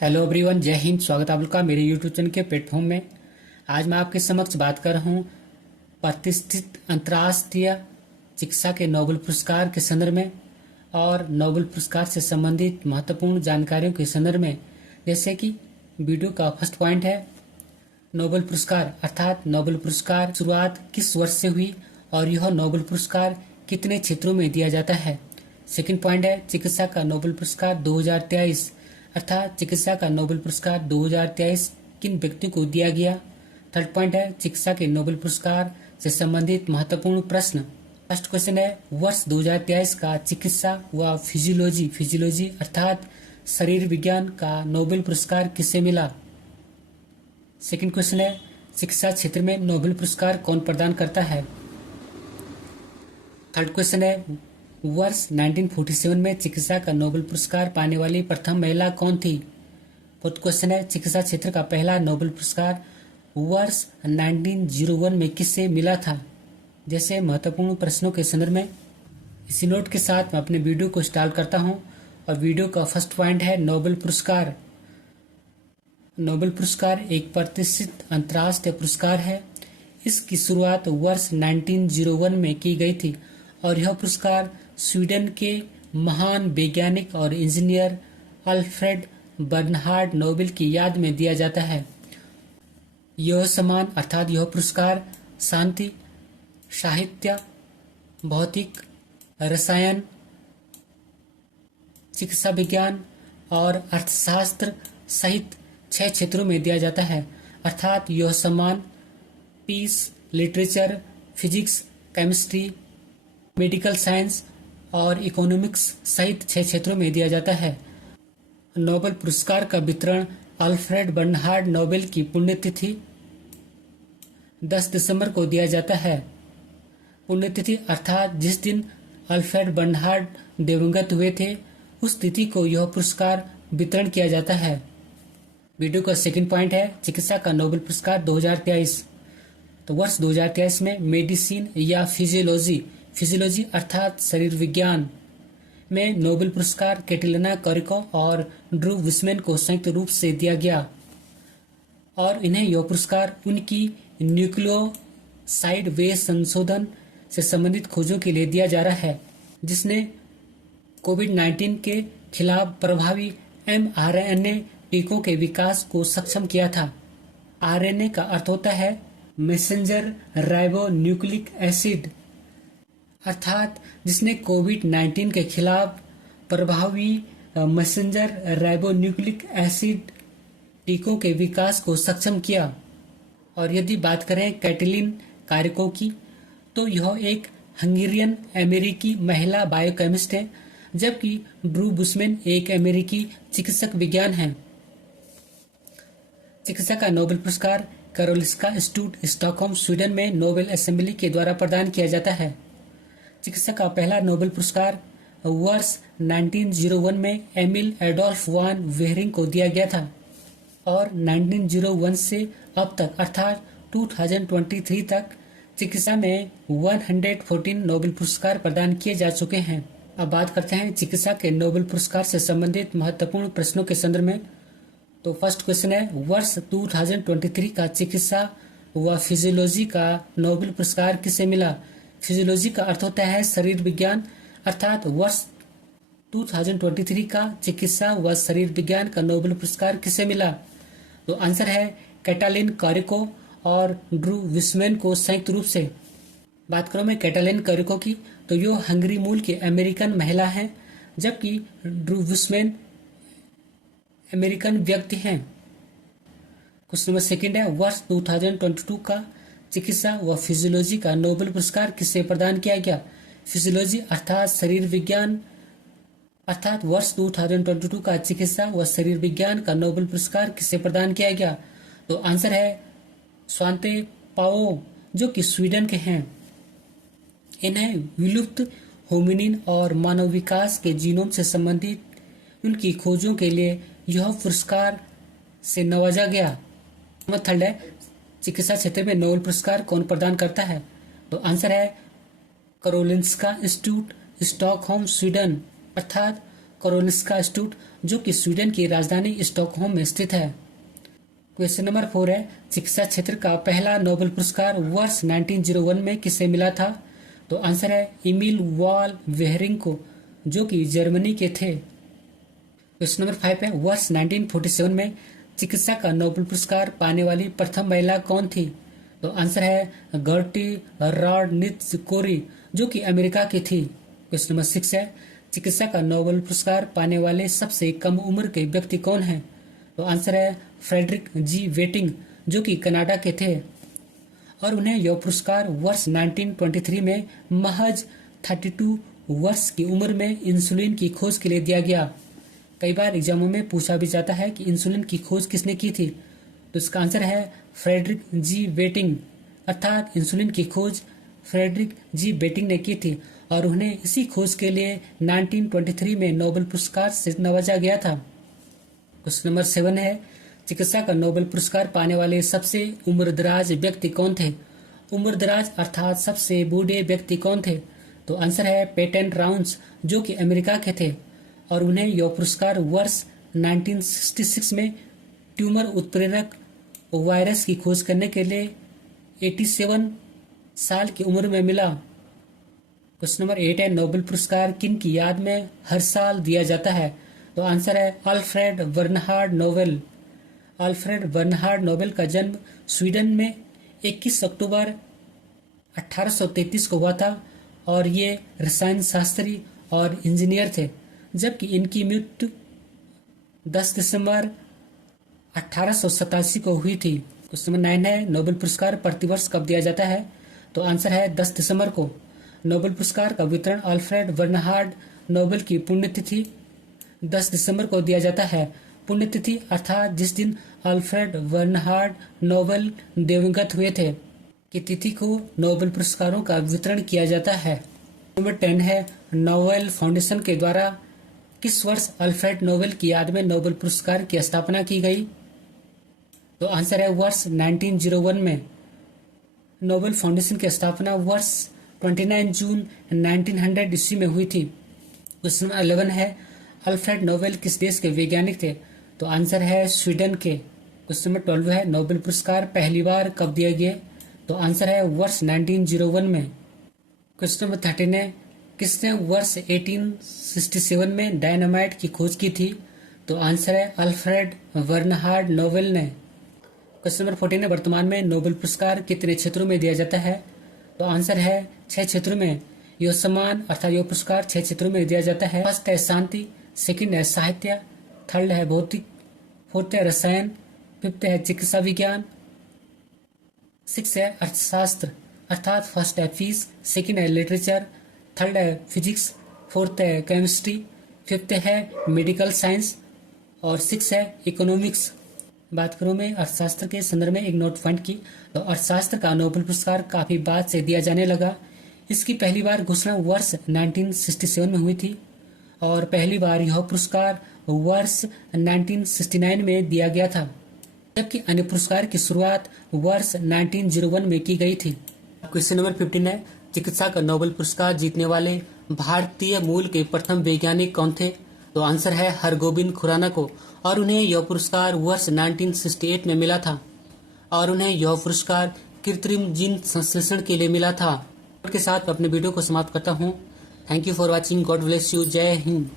Hello everyone, जय हिंद। स्वागत है आप लोग का मेरे यूट्यूब चैनल के प्लेटफॉर्म में। आज मैं आपके समक्ष बात कर रहा हूँ प्रतिष्ठित अंतर्राष्ट्रीय चिकित्सा के नोबेल पुरस्कार के संदर्भ में और नोबेल पुरस्कार से संबंधित महत्वपूर्ण जानकारियों के संदर्भ में। जैसे कि वीडियो का फर्स्ट पॉइंट है नोबेल पुरस्कार, अर्थात नोबेल पुरस्कार शुरुआत किस वर्ष से हुई और यह नोबेल पुरस्कार कितने क्षेत्रों में दिया जाता है। सेकंड पॉइंट है चिकित्सा का नोबेल पुरस्कार 2023, अर्थात चिकित्सा का नोबेल पुरस्कार 2023 किन व्यक्तियों को दिया गया। थर्ड पॉइंट है चिकित्सा के नोबेल पुरस्कार से संबंधित महत्वपूर्ण प्रश्न। फर्स्ट क्वेश्चन है वर्ष 2023 का चिकित्सा व फिजियोलॉजी अर्थात शरीर विज्ञान का नोबेल पुरस्कार किसे मिला। सेकंड क्वेश्चन है चिकित्सा क्षेत्र में नोबेल पुरस्कार कौन प्रदान करता है। थर्ड क्वेश्चन है वर्ष 1947 में चिकित्सा का नोबेल पुरस्कार पाने वाली प्रथम महिला कौन थी। फोर्थ क्वेश्चन है चिकित्सा क्षेत्र का पहला नोबेल पुरस्कार वर्ष 1901 में किससे मिला था। जैसे महत्वपूर्ण प्रश्नों के संदर्भ में इसी नोट के साथ मैं अपने वीडियो को स्टार्ट करता हूं। और वीडियो का फर्स्ट पॉइंट है नोबेल पुरस्कार। नोबेल पुरस्कार एक प्रतिष्ठित अंतर्राष्ट्रीय पुरस्कार है। इसकी शुरुआत वर्ष 1901 में की गई थी और यह पुरस्कार स्वीडन के महान वैज्ञानिक और इंजीनियर अल्फ्रेड बर्नहार्ड नोबेल की याद में दिया जाता है। यह सम्मान अर्थात यह पुरस्कार शांति, साहित्य, भौतिक, रसायन, चिकित्सा विज्ञान और अर्थशास्त्र सहित 6 क्षेत्रों में दिया जाता है। अर्थात यह सम्मान peace, literature, physics, chemistry, medical science और इकोनॉमिक्स सहित 6 क्षेत्रों में दिया जाता है। नोबेल पुरस्कार का वितरण अल्फ्रेड बर्नहार्ड नोबेल की पुण्यतिथि 10 दिसंबर को दिया जाता है। पुण्यतिथि अर्थात जिस दिन अल्फ्रेड बर्नहार्ड दिवंगत हुए थे उस तिथि को यह पुरस्कार वितरण किया जाता है। वीडियो का सेकंड पॉइंट है चिकित्सा का नोबेल पुरस्कार 2023। तो वर्ष 2023 में मेडिसिन या फिजियोलॉजी अर्थात शरीर विज्ञान में नोबेल पुरस्कार कैटलिना कारिको और ड्रू विस्मैन को संयुक्त रूप से दिया गया और इन्हें यह पुरस्कार उनकी न्यूक्लियोसाइड बेस संशोधन से संबंधित खोजों के लिए दिया जा रहा है, जिसने कोविड-19 के खिलाफ प्रभावी mRNA टीकों के विकास को सक्षम किया था। RNA का अर्थ होता है मैसेंजर राइबो न्यूक्लिक एसिड, अर्थात जिसने कोविड-19 के खिलाफ प्रभावी मैसेंजर राइबोन्यूक्लिक एसिड टीकों के विकास को सक्षम किया। और यदि बात करें कैटलिन कारिको की तो यह एक हंगेरियन अमेरिकी महिला बायोकेमिस्ट है, जबकि ड्रू विस्मैन एक अमेरिकी चिकित्सक विज्ञान है। चिकित्सा का नोबेल पुरस्कार कारोलिंस्का इंस्टीट्यूट स्टॉकहोम स्वीडन में नोबेल असेंबली के द्वारा प्रदान किया जाता है। चिकित्सा का पहला नोबेल पुरस्कार वर्ष 1901 में एमिल एडोल्फ वान वेहरिंग को दिया गया था और 1901 से अब तक अर्थात 2023 तक चिकित्सा में 114 नोबेल पुरस्कार प्रदान किए जा चुके हैं। अब बात करते हैं चिकित्सा के नोबेल पुरस्कार से संबंधित महत्वपूर्ण प्रश्नों के संदर्भ में। तो फर्स्ट क्वेश्चन है वर्ष 2023 का चिकित्सा व फिजियोलॉजी का नोबेल पुरस्कार किसे मिला। फिजियोलॉजी का अर्थ होता है शरीर विज्ञान, अर्थात वर्ष 2023 का चिकित्सा व शरीर विज्ञान का नोबेल पुरस्कार किसे मिला। तो आंसर है कैटलिन कारिको और ड्रू विस्मैन को संयुक्त रूप से। बात करो मैं कैटलिन कारिको की तो यो हंगरी मूल के अमेरिकन महिला हैं, जबकि ड्रू विस्मैन अमेरिकन व्यक्ति हैं। क्वेश्चन नंबर सेकंड है वर्ष 2022 का चिकित्सा व फिजियोलॉजी का नोबेल पुरस्कार किसे प्रदान किया गया। फिजियोलॉजी अर्थात शरीर विज्ञान, अर्थात वर्ष 2022 का चिकित्सा व शरीर विज्ञान का नोबेल पुरस्कार किसे प्रदान किया गया। तो आंसर है स्वांते पाओ, जो कि स्वीडन के हैं। इन्हें विलुप्त होमिनिन और मानव विकास के जीनोम से संबंधित उनकी खोजों के लिए यह पुरस्कार से नवाजा गया। थर्ड है चिकित्सा क्षेत्र में नोबेल पुरस्कार कौन प्रदान करता है। तो आंसर है कारोलिंस्का इंस्टीट्यूट स्टॉकहोम स्वीडन, अर्थात कारोलिंस्का इंस्टीट्यूट, जो कि स्वीडन की राजधानी स्टॉकहोम में स्थित है। क्वेश्चन नंबर 4 है, चिकित्सा क्षेत्र का पहला नोबेल पुरस्कार वर्ष 1901 में किसे मिला था? तो आंसर है इमिल वाल वेहरिंग को, जो कि जर्मनी के थे। क्वेश्चन नंबर 5 है, वर्ष 1947 में चिकित्सा का नोबेल पुरस्कार पाने वाली प्रथम महिला कौन थी? तो आंसर है गर्टी रॉडनित्ज़-कोरी, जो कि अमेरिका की थी। क्वेश्चन नंबर 6 है, चिकित्सा का नोबेल पुरस्कार पाने वाले सबसे कम उम्र के व्यक्ति कौन हैं? तो आंसर है फ्रेडरिक जी वेटिंग, जो कि कनाडा के थे, और उन्हें यह पुरस्कार वर्ष 1923 में महज 32 वर्ष की उम्र में इंसुलिन की खोज के लिए दिया गया। कई बार एग्जामों में पूछा भी जाता है कि इंसुलिन की खोज किसने की थी, तो इसका आंसर है फ्रेडरिक जी वेटिंग, अर्थात इंसुलिन की खोज फ्रेडरिक जी वेटिंग ने की थी, और उन्हें इसी खोज के लिए 1923 में नोबेल पुरस्कार से नवाजा गया था। क्वेश्चन नंबर 7 है, चिकित्सा का नोबेल पुरस्कार पाने वाले सबसे उम्रदराज व्यक्ति कौन थे? उम्रदराज अर्थात सबसे बूढ़े व्यक्ति कौन थे? तो आंसर है पेटेंट राउंस, जो कि अमेरिका के थे, और उन्हें यह पुरस्कार वर्ष 1966 में ट्यूमर उत्प्रेरक वायरस की खोज करने के लिए 87 साल की उम्र में मिला। क्वेश्चन नंबर 8 है, नोबेल पुरस्कार किन की याद में हर साल दिया जाता है? तो आंसर है Alfred Bernhard Nobel. Alfred Bernhard Nobel का जन्म स्वीडन में 21 अक्टूबर 1833 को हुआ था, और ये रसायन शास्त्री और इंजीनियर थे, जबकि इनकी मृत्यु 10 दिसंबर 1887 को हुई थी। क्वेश्चन नंबर 9 है, नोबेल पुरस्कार प्रतिवर्ष कब दिया जाता है? तो आंसर है 10 दिसंबर को। नोबेल पुरस्कार का वितरण अल्फ्रेड बर्नहार्ड नोबेल की पुण्यतिथि 10 दिसंबर को दिया जाता है। पुण्यतिथि अर्थात जिस दिन अल्फ्रेड बर्नहार्ड नोबेल दिवंगत हुए थे की तिथि को नोबेल पुरस्कारों का वितरण किया जाता है। नंबर 10 है, नोबेल फाउंडेशन के द्वारा किस वर्ष अल्फ्रेड नोबेल की याद में नोबेल पुरस्कार की स्थापना की गई? तो आंसर है वर्ष 1901 में। नोबेल फाउंडेशन की स्थापना वर्ष 29 जून 1900 ईस्वी में हुई थी। क्वेश्चन नंबर 11 है, अल्फ्रेड नोबेल किस देश के वैज्ञानिक थे? तो आंसर है स्वीडन के। क्वेश्चन नंबर 12 है, नोबेल पुरस्कार पहली बार कब दिए गए? तो आंसर है वर्ष 1901 में। क्वेश्चन नंबर 13 है, किसने वर्ष 1867 में डायनामाइट की खोज की थी? तो आंसर है अल्फ्रेड बर्नहार्ड नोबेल ने। क्वेश्चन नंबर 14 है, वर्तमान में नोबेल पुरस्कार कितने क्षेत्रों में दिया जाता है? तो आंसर है 6 क्षेत्रों में। यह सम्मान अर्थात यह पुरस्कार 6 क्षेत्रों में दिया जाता है। फर्स्ट है शांति, सेकंड है साहित्य, थर्ड है भौतिक, फोर्थ है रसायन, फिफ्थ है चिकित्सा विज्ञान, 6 है अर्थशास्त्र अर्थात फर्स्ट है फीस, सेकंड है लिटरेचर, थर्ड है फिजिक्स, फोर्थ है केमिस्ट्री, फिफ्थ है मेडिकल साइंस, और 6 है इकोनॉमिक्स। बात करूं मैं अर्थशास्त्र के संदर्भ में एक नोट पॉइंट की, तो अर्थशास्त्र का नोबेल पुरस्कार काफी बाद से दिया जाने लगा। इसकी पहली बार घोषणा वर्ष 1967 में हुई थी, और पहली बार यह पुरस्कार वर्ष 1969 में दिया गया था, जबकि अन्य पुरस्कार की शुरुआत वर्ष 1901 में की गई थी। क्वेश्चन नंबर 15 है, चिकित्सा का नोबेल पुरस्कार जीतने वाले भारतीय मूल के प्रथम वैज्ञानिक कौन थे? तो आंसर है हरगोबिंद खुराना को, और उन्हें यह पुरस्कार वर्ष 1968 में मिला था, और उन्हें यह पुरस्कार कृत्रिम जीन संश्लेषण के लिए मिला था। के साथ अपने वीडियो को समाप्त करता हूँ। Thank you for watching. God bless you. जय हिंद।